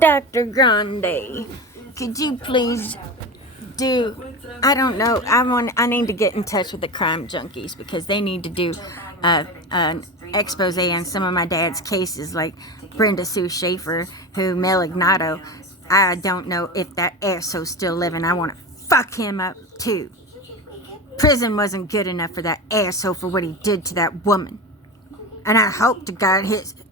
Dr. Grande, could you please do, I don't know, I need to get in touch with the crime junkies because they need to do an expose on some of my dad's cases, like Brenda Sue Schaefer, who Mel Ignato. I don't know if that asshole's still living. I want to fuck him up too. Prison wasn't good enough for that asshole for what he did to that woman. And I hope to God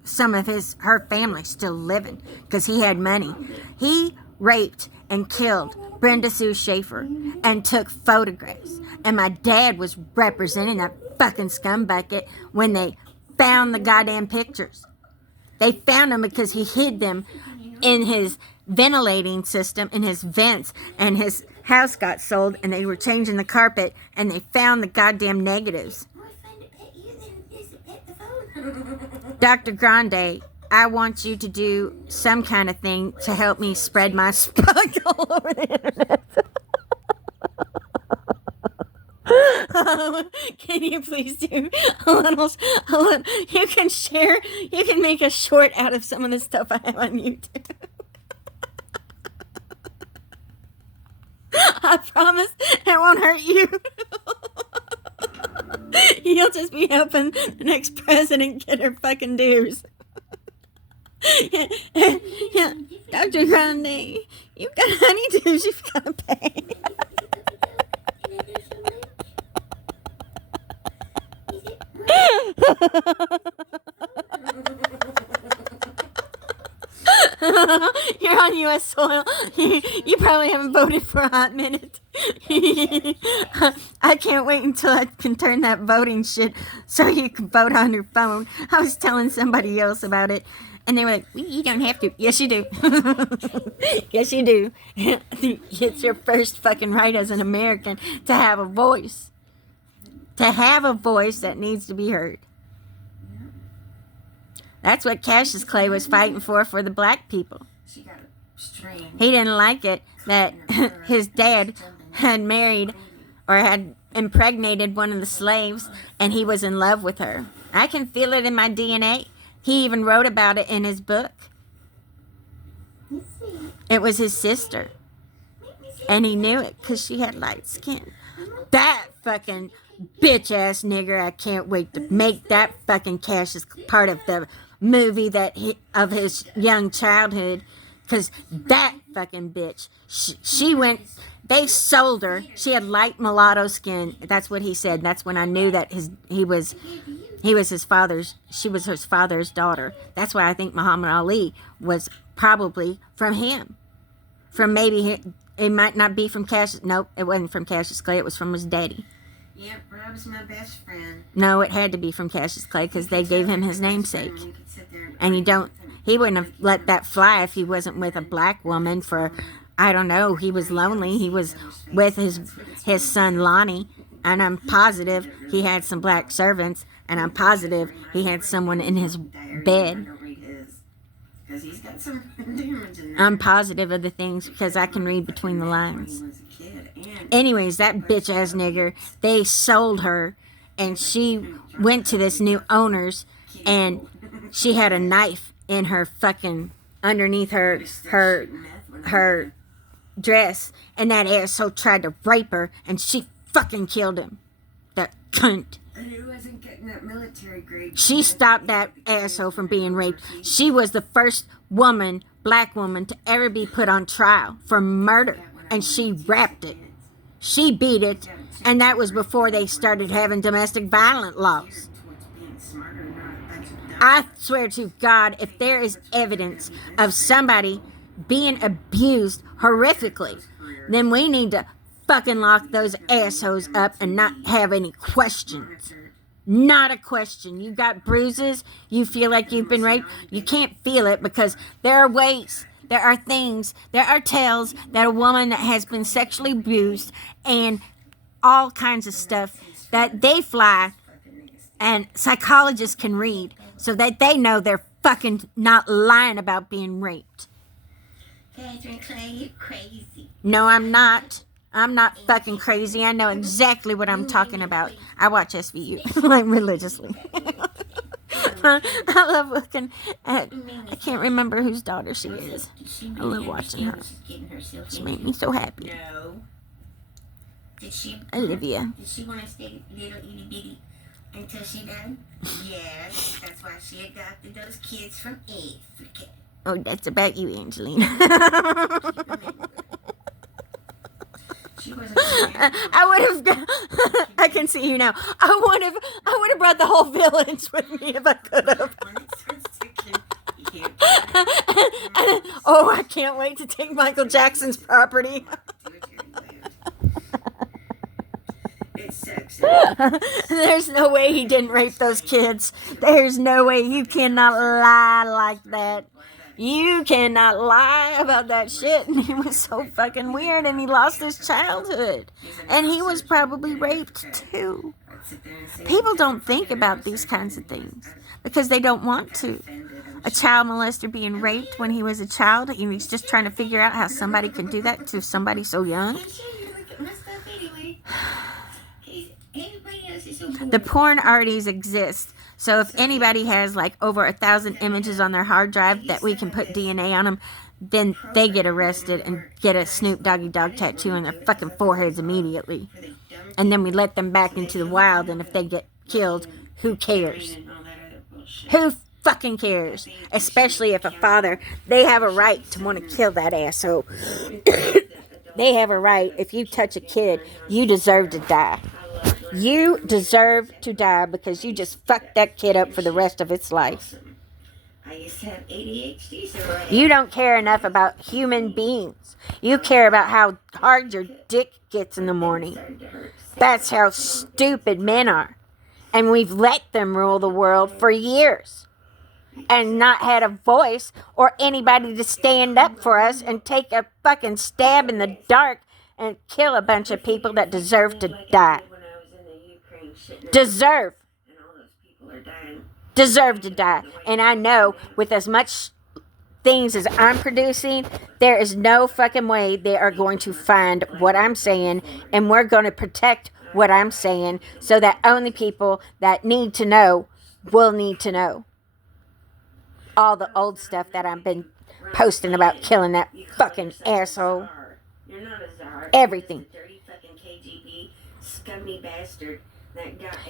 some of her family still living because he had money. He raped and killed Brenda Sue Schaefer and took photographs. And my dad was representing that fucking scumbucket when they found the goddamn pictures. They found them because he hid them in his ventilating system, in his vents, and his house got sold and they were changing the carpet and they found the goddamn negatives. Dr. Grande, I want you to do some kind of thing to help me spread my spunk all over the internet. Can you please do a little, you can share, you can make a short out of some of the stuff I have on YouTube. I promise it won't hurt you. You'll just be helping the next president get her fucking dues. Yeah, Dr. Grande, you've got honeydews you've got to pay. You're on U.S. soil. You probably haven't voted for a hot minute. I can't wait until I can turn that voting shit so you can vote on your phone. I was telling somebody else about it, and they were like, you don't have to. Yes, you do. Yes, you do. It's your first fucking right as an American to have a voice. To have a voice that needs to be heard. That's what Cassius Clay was fighting for the black people. He didn't like it that his dad had married or had impregnated one of the slaves and he was in love with her. I can feel it in my DNA. He even wrote about it in his book. It was his sister. And he knew it because she had light skin. That fucking bitch-ass nigger, I can't wait to make that fucking Cassius part of the movie of his young childhood, because that fucking bitch, she went, they sold her, she had light mulatto skin. That's what he said. That's when I knew that she was his father's daughter. That's why I think Muhammad Ali was probably from him. From maybe, it might not be from Cassius, nope, it wasn't from Cassius Clay, it was from his daddy. Yep, Rob's my best friend. No, it had to be from Cassius Clay because they gave him his namesake. And he wouldn't have let that fly if he wasn't with a black woman for, I don't know, he was lonely. He was with his son Lonnie, and I'm positive he had some black servants, and I'm positive he had someone in his bed. I'm positive of the things because I can read between the lines. Anyways, that bitch-ass nigger, they sold her, and she went to this new owner's, and she had a knife in her fucking, underneath her dress, and that asshole tried to rape her, and she fucking killed him. That cunt. And who wasn't getting that military grade? She stopped that asshole from being raped. She was the first woman, black woman, to ever be put on trial for murder, and she rapped it. She beat it, and that was before they started having domestic violence laws. I swear to God, if there is evidence of somebody being abused horrifically, then we need to fucking lock those assholes up and not have any questions. Not a question. You got bruises, you feel like you've been raped, you can't feel it because there are ways. There are things, there are tales that a woman that has been sexually abused and all kinds of stuff that they fly and psychologists can read so that they know they're fucking not lying about being raped. Catherine Clay, you crazy. No, I'm not. I'm not fucking crazy. I know exactly what I'm talking about. I watch SVU like religiously. I love looking at. I can't remember whose daughter she is. I love watching her. She made me so happy. No. Did she? Olivia. Did she want to stay little itty bitty until she died? Yes. That's why she adopted those kids from Africa. Oh, that's about you, Angelina. She wasn't. I would have. I can see you now. I would have brought the whole village with me if I could have. Oh, I can't wait to take Michael Jackson's property. It sucks. There's no way he didn't rape those kids. There's no way. You cannot lie like that. You cannot lie about that shit. And it was so fucking weird. And he lost his childhood. And he was probably raped too. People don't think about these kinds of things because they don't want to. A child molester being raped when he was a child, and he's just trying to figure out how somebody can do that to somebody so young. The porn already exists. So if anybody has like over 1,000 images on their hard drive that we can put DNA on them, then they get arrested and get a Snoop Doggy Dog tattoo on their fucking foreheads immediately. And then we let them back into the wild, and if they get killed, who cares? Who fucking cares? Especially if a father, they have a right to want to kill that asshole. They have a right. If you touch a kid, you deserve to die. You deserve to die because you just fucked that kid up for the rest of its life. I used to have ADHD, so You don't care enough about human beings. You care about how hard your dick gets in the morning. That's how stupid men are. And we've let them rule the world for years. And not had a voice or anybody to stand up for us and take a fucking stab in the dark and kill a bunch of people that deserve to die. Deserve to die. And I know with as much things as I'm producing, there is no fucking way they are going to find what I'm saying, and we're going to protect what I'm saying so that only people that need to know will need to know. All the old stuff that I've been posting about killing that fucking asshole. Everything.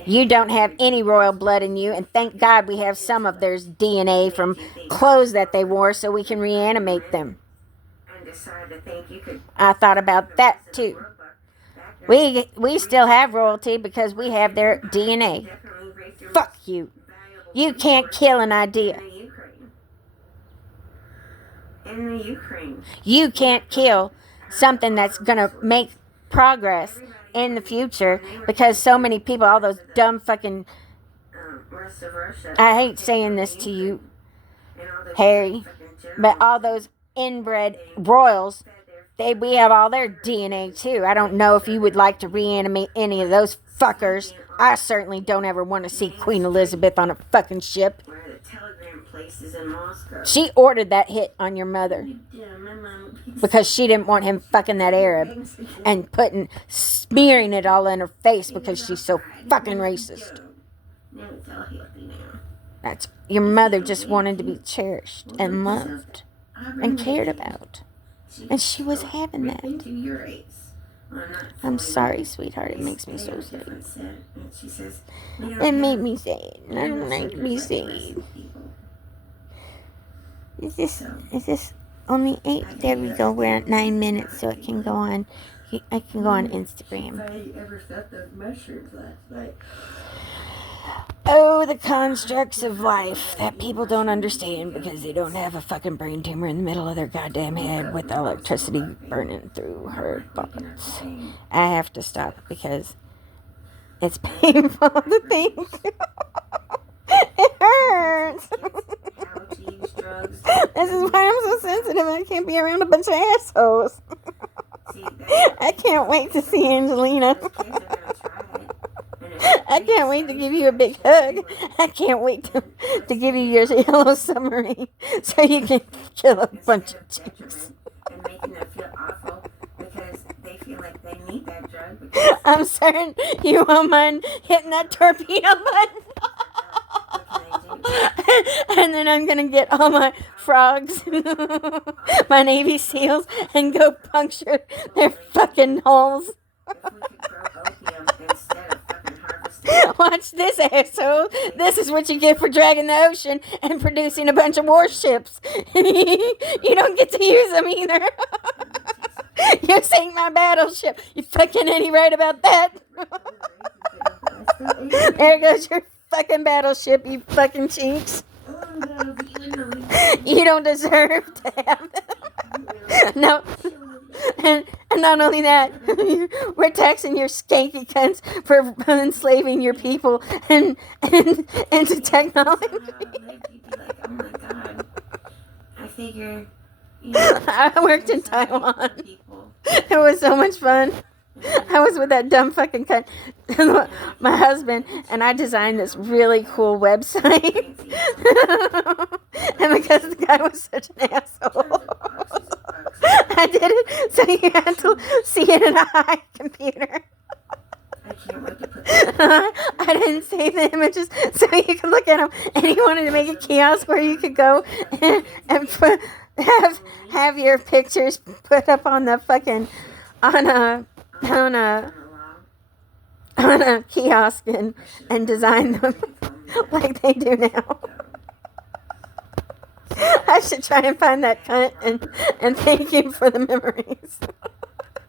You don't have any royal blood in you, and thank God we have some of their DNA from clothes that they wore so we can reanimate them. I thought about that too. We still have royalty because we have their DNA. Fuck you. You can't kill an idea. In the Ukraine. You can't kill something that's going to make progress in the future because so many people, all those dumb fucking... I hate saying this to you, Harry, but all those inbred royals, we have all their DNA too. I don't know if you would like to reanimate any of those fuckers. I certainly don't ever want to see Queen Elizabeth on a fucking ship. She ordered that hit on your mother because she didn't want him fucking that Arab and smearing it all in her face because she's so fucking racist. That's your mother just wanted to be cherished and loved and cared about, and she was having that. I'm sorry, sweetheart. It makes me so sad. It made me sad. I don't like to be sad. Is this only 8? There we go. We're at 9 minutes, so it can go on. I can go on Instagram. I ever felt those mushrooms last night. Oh, the constructs of life that people don't understand because they don't have a fucking brain tumor in the middle of their goddamn head with electricity burning through her thoughts. I have to stop because it's painful to think. It hurts. This is why I'm so sensitive. I can't be around a bunch of assholes. I can't wait to see Angelina. I can't wait to give you a big hug. I can't wait to give you your yellow submarine so you can kill a bunch of chicks. And making them feel awful because they feel like they need that drug. I'm certain you won't mind hitting that torpedo button. And then I'm gonna get all my frogs, my Navy SEALs, and go puncture their fucking holes. If we could grow opium instead of fucking harvesting. Watch this, asshole. This is what you get for dragging the ocean and producing a bunch of warships. You don't get to use them either. You sink my battleship. You fucking ain't right about that. There goes your fucking battleship, you fucking chinks. You don't deserve to have them. No. And not only that, we're taxing your skanky cunts for enslaving your people and into technology. Oh my god. I figure, you know, I worked in Taiwan. It was so much fun. I was with that dumb fucking cunt, my husband, and I designed this really cool website. And because the guy was such an asshole, I did it so you had to see it in a high computer. I can't wait to put that. I didn't save the images so you could look at them, and he wanted to make a kiosk where you could go and have your pictures put up on the fucking on a kiosk and design them like they do now. I should try and find that cunt and thank him for the memories.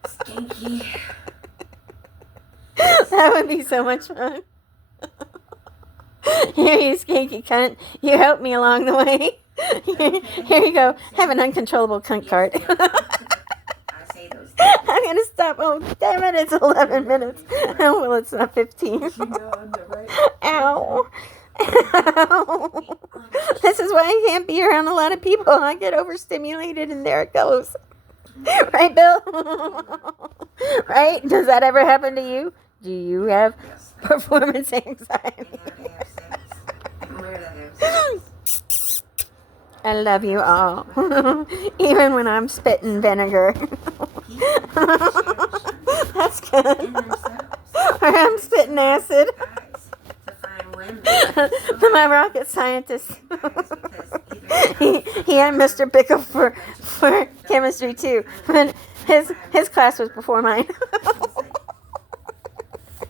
Stinky. That would be so much fun. Here you skanky cunt. You helped me along the way. Here you go. Have an uncontrollable cunt card. I say those things. I'm going to stop. Oh, damn it. It's 11 minutes. Oh, well, it's not 15. Ow. Ow. This is why I can't be around a lot of people. I get overstimulated and there it goes. Right, Bill? Right? Does that ever happen to you? Do you have performance anxiety? I love you all. Even when I'm spitting vinegar. That's good. Or I'm spitting acid. My rocket scientist. He had Mr. Bickle for chemistry too. But his class was before mine.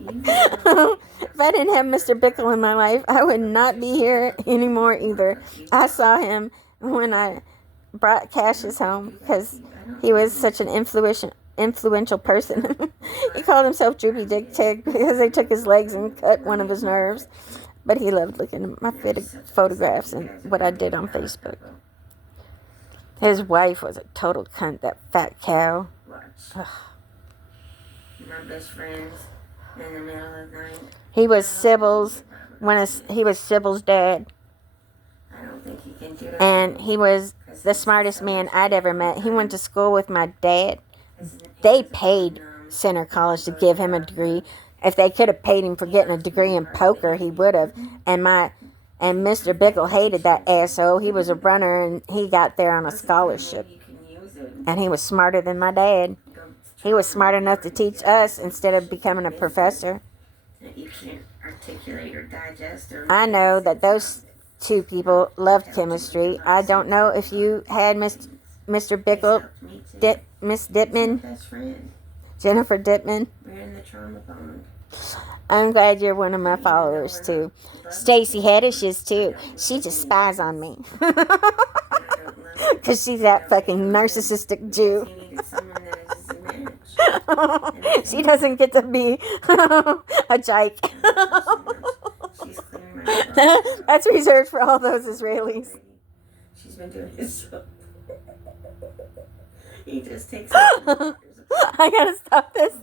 If I didn't have Mr. Bickle in my life, I would not be here anymore either. I saw him when I brought Cassius home because he was such an influential person. He called himself Droopy Dick Tig because they took his legs and cut one of his nerves. But he loved looking at my photographs and what I did on Facebook. His wife was a total cunt, that fat cow. Watch. My best friends in the middle of the night. He was Sybil's dad, I don't think he can do that. and he was the smartest man I'd ever met. He went to school with my dad. They paid Center College to give him a degree. If they could have paid him for getting a degree in poker, he would have. And Mr. Bickle hated that asshole. He was a runner, and he got there on a scholarship. You can use it. And he was smarter than my dad. He was smart enough to teach us instead of becoming a professor. That you can't articulate or digest or. I know that those two people loved chemistry. I don't know if you had Mr. Bickle, Me too. Miss Dittman, Best friend. Jennifer Dittman. We're in the trauma bond. I'm glad you're one of my followers too. Stacy Haddish is too. She just spies on me. Because she's that fucking narcissistic Jew. You needed someone that is a match. She doesn't get to be a jike. She's clearing my throat. That's reserved for all those Israelis. She's been doing this. He just takes. I gotta stop this.